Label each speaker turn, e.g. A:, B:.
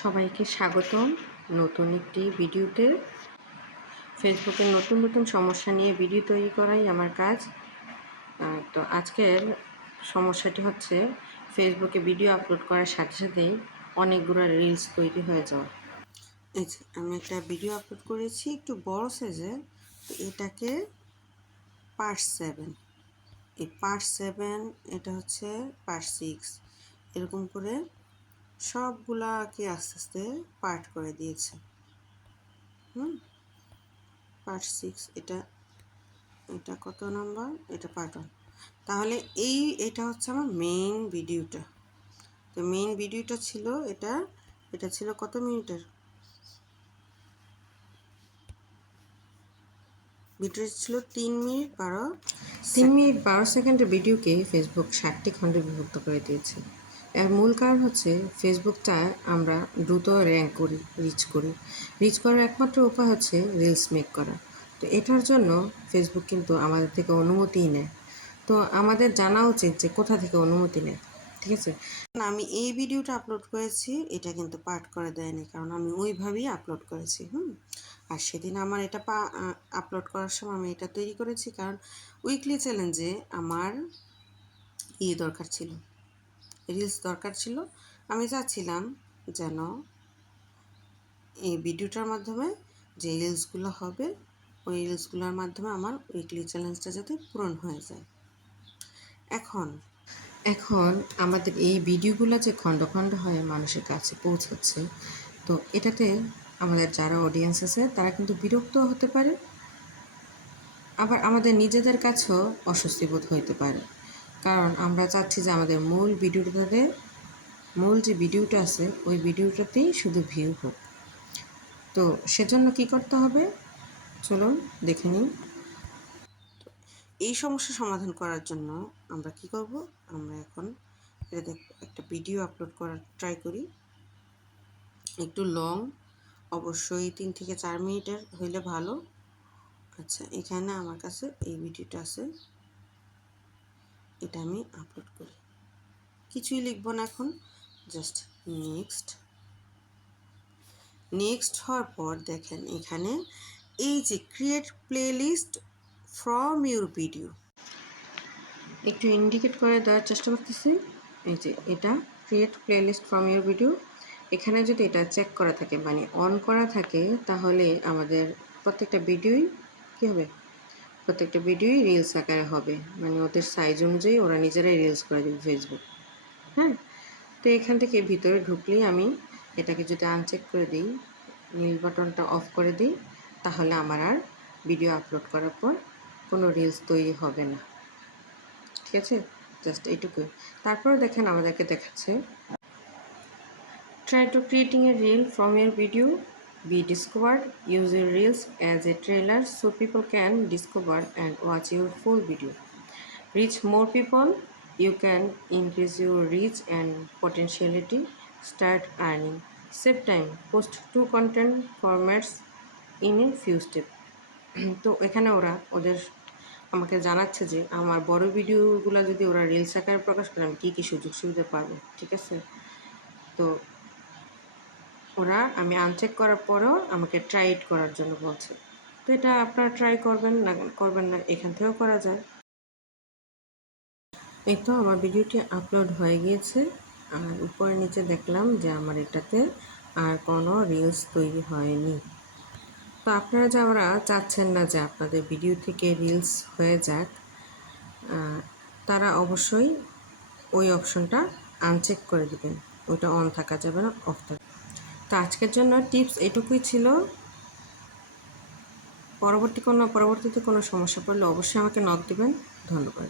A: সবাইকে স্বাগতম নতুন একটি ভিডিওতে। ফেসবুকে নতুন নতুন সমস্যা নিয়ে ভিডিও তৈরি করাই আমার কাজ। তো আজকের সমস্যাটি হচ্ছে, ফেসবুকে ভিডিও আপলোড করার সাথে সাথেই অনেকগুলো রিলস তৈরি হয়ে যাওয়া। যে, আমি একটা ভিডিও আপলোড করেছি, একটু বড় সাইজে তো এটাকে পার্ট সেভেন এই পার্ট সেভেন এটা হচ্ছে পার্ট সিক্স এরকম করে সবগুলাকে আস্তে আস্তে পার্ট করে দিয়েছে। হুম? পার্ট সিক্স এটা এটা কত নম্বর? এটা পার্ট ওয়ান। তাহলে এই এটা হচ্ছে আমার মেইন ভিডিওটা। তো মেইন ভিডিওটা ছিল এটা এটা ছিল কত মিনিটের? ভিডিও ছিল তিন মিনিট বারো তিন মিনিট বারো সেকেন্ডের ভিডিওকে ফেসবুক ষাটটি খণ্ডে বিভক্ত করে দিয়েছে। এর মূল কারণ হচ্ছে ফেসবুকটা আমরা দ্রুত র্যাঙ্ক করি রিচ করি। রিচ করার একমাত্র উপায় হচ্ছে রিলস মেক করা। তো এটার জন্য ফেসবুক কিন্তু আমাদের থেকে অনুমতিই নেয়। তো আমাদের জানা উচিত যে কোথা থেকে অনুমতি নেয়, ঠিক আছে? না আমি এই ভিডিওটা আপলোড করেছি, এটা কিন্তু পাঠ করে দেয়নি, কারণ আমি ওইভাবেই আপলোড করেছি, হুম? আর সেদিন আমার এটা পা আপলোড করার সময় আমি এটা তৈরি করেছি, কারণ উইকলি চ্যালেঞ্জে আমার ইয়ে দরকার ছিল। রিলস দরকার ছিল। আমি চাচ্ছিলাম যেন এই ভিডিওটার মাধ্যমে যে রিলসগুলো হবে, ওই রিলসগুলোর মাধ্যমে আমার উইকলি চ্যালেঞ্জটা যাতে পূরণ হয়ে যায়। এখন এখন আমাদের এই ভিডিওগুলো যে খণ্ড খণ্ড হয়ে মানুষের কাছে পৌঁছাচ্ছে, তো এটাতে আমাদের যারা অডিয়েন্স আছে, তারা কিন্তু বিরক্ত হতে পারে। আবার আমাদের নিজেদের কাছেও অস্বস্তি বোধ হইতে পারে। কারণ আমরা চাচ্ছি যে আমাদের মূল ভিডিওটাতে, মূল যে ভিডিওটা আছে, ওই ভিডিওটাতেই শুধু ভিউ হোক। তো সেজন্য কি করতে হবে? চলুন দেখে নিই। এই সমস্যা সমাধান করার জন্য আমরা কি করব? আমরা এখন এটা দেখ, একটা ভিডিও আপলোড করার ট্রাই করি। একটু লং অবশ্যই তিন থেকে চার মিনিটের হইলে ভালো। আচ্ছা এখানে আমার কাছে এই ভিডিওটা আছে। এটা আমি আপলোড করি। কিছুই লিখব না এখন জাস্ট নেক্সট নেক্সট হওয়ার পর দেখেন এখানে এই যে create playlist from your video একটু ইন্ডিকেট করে দেওয়ার চেষ্টা করতেছি। এই যে এটা create playlist from your video এখানে যদি এটা চেক করা থাকে মানে অন করা থাকে, তাহলে আমাদের প্রত্যেকটা ভিডিওই কী হবে? প্রত্যেকটা ভিডিওই রিলস আকারে হবে। মানে ওদের সাইজ অনুযায়ী ওরা নিজেরাই রিলস করে দেবে ফেসবুক হ্যাঁ? তো এখান থেকে ভিতরে ঢুকলেই আমি এটাকে যদি আনচেক করে দিই, নীল বাটনটা অফ করে দিই, তাহলে আমার আর ভিডিও আপলোড করার পর কোনো রিলস তৈরি হবে না। ঠিক আছে? জাস্ট এইটুকুই। তারপরে দেখেন আমাদেরকে দেখাচ্ছে। Try to creating a reel from your video be discovered your reels as a trailer so people can discover and watch your full video reach more people you can increase your reach and potentiality start earning save time post two content formats in a few steps তো এখানে ওরা ওদের আমাকে জানাচ্ছে যে আমার বড় ভিডিওগুলো যদি ওরা রিলস আকারে প্রকাশ করে আমি কী কী সুযোগ সুবিধা পাবো ঠিক আছে তো ওরা আমি আনচেক করার পরেও আমাকে ট্রাই ইট করার জন্য বলছে। তো এটা আপনারা ট্রাই করবেন না করবেন না, এখান থেকেও করা যায়। এই তো আমার ভিডিওটি আপলোড হয়ে গিয়েছে। আর উপরে নিচে দেখলাম যে আমার এটাতে আর কোনো রিলস তৈরি হয়নি। তো আপনারা যারা চাচ্ছেন না যে আপনাদের ভিডিও থেকে রিলস হয়ে যাক তারা অবশ্যই ওই অপশনটা আনচেক করে দেবেন। ওইটা অন থাকা যাবে না অফ থাকা তো আজকের জন্য টিপস এটুকুই ছিল। পরবর্তী কোনো, পরবর্তীতে কোনো সমস্যা পড়লে অবশ্যই আমাকে নক দেবেন। ধন্যবাদ।